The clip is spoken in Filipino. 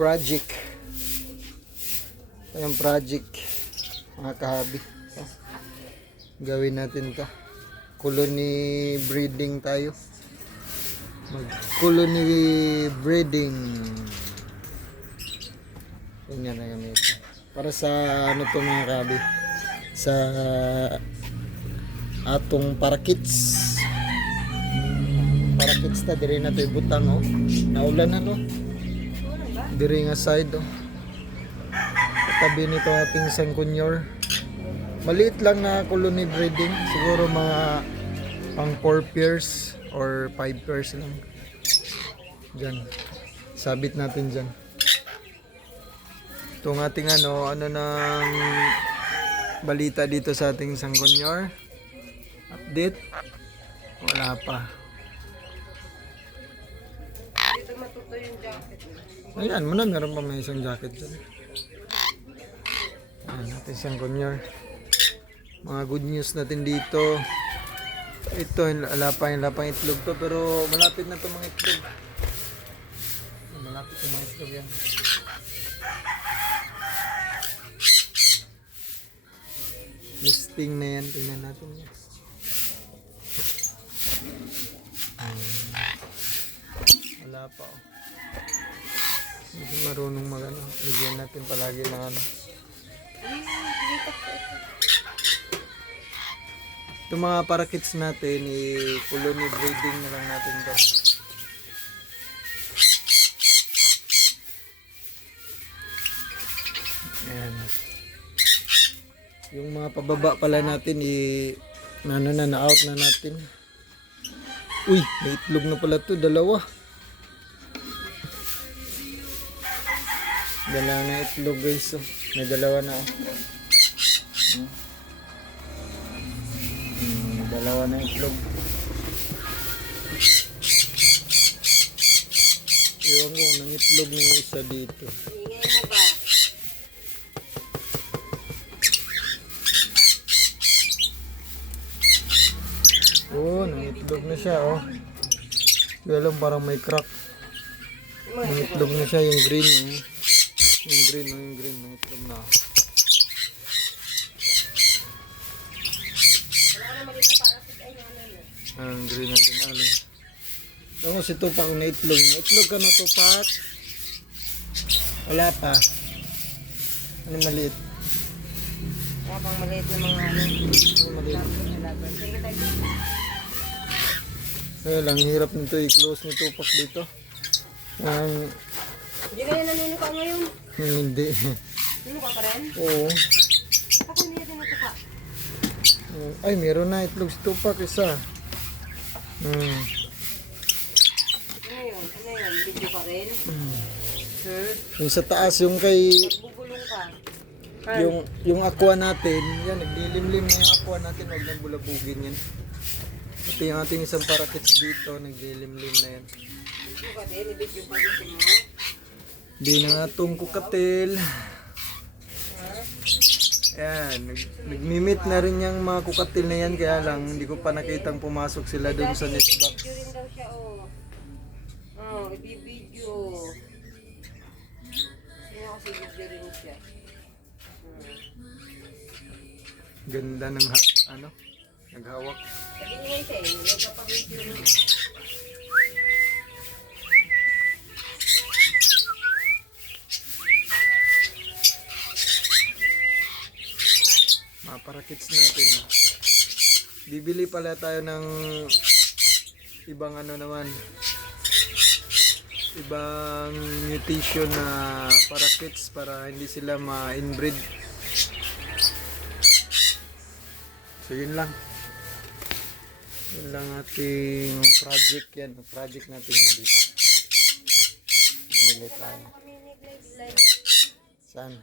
project. Ito yung project, mga kahabi. So, gawin natin to. Colony breeding tayo. Mag colony breeding. Ganyan na yun ito. Para sa ano to mga kahabi. Sa atong parakits. Parakits ta diri na to ibutang oh. Naulan na no. Diri nga side oh. Katabi nito ating sangkunyor. Maliit lang na colony breeding, siguro mga pang 4 pairs or 5 pairs lang. Diyan. Sabit natin diyan. Itong ating ano nang balita dito sa ating sangkunyor. Update. Wala pa. Dito matuto yung jacket. Ayan, meron pa may isang jacket dyan. Ayan, natin siyang kunyor. Mga good news natin dito. Ito, wala pang itlog to, pero malapit na to mga itlog. Malapit yung mga itlog yan. Listing na yan, tingnan natin yan. Wala pa oh. Hindi marunong magano. Bigyan natin palagi ng ano. Itong mga parakits natin, i-colony breeding na lang natin to. Ayan. Yung mga pababa pala natin, na-out na natin. Uy, may itlog na pala to, dalawa. Dalawa na itlog guys. Oh. May dalawa na oh. Dalawa na itlog. Iwan ko ng itlog na yung isa dito. Ingay mo ba? Oh, nang itlog na siya oh. Kaya lang parang may crack. Nang itlog na siya yung green oh. Yung green ng itlog na. Ang green natin alin. Ako si Tupak na itlog. Itlog ka na Tupak. Wala pa. Ano maliit? Wala pang maliit na mga ano. Ano maliit? Kaya lang, hirap nito i-close ni Tupak dito. Hindi kayo nanunuka ngayon? Hindi. Nanunuka pa rin? Oo. Ako hindi natin natuka. Ay, meron na itlog si Tupak isa. Ano yun? Video pa rin? Yung sa taas, yung kay... Bubulong ka. Yung aqua natin, yan, naglilimlim na yung aqua natin, huwag nang bulabugin yan. Ito yung ating isang parakits dito, naglilimlim na yan. Video ka din, i-video pa rin mo. Di na nga itong kukatil. Yan, nagmimit na rin yung mga kukatil na yan, kaya lang hindi ko pa nakitang pumasok sila dun sa nest box. Video rin daw siya, oh. Oh, i-video. Ano kasi video rin siya. Ganda ng naghawak. Sabi niya siya eh, nagpapag-video rin. Mga parakits natin. Bibili pala tayo ng ibang ibang mutation na parakits para hindi sila ma-inbreed. So yun lang. Yun lang ating project yan. Project natin dito. Bumili tayo. Saan?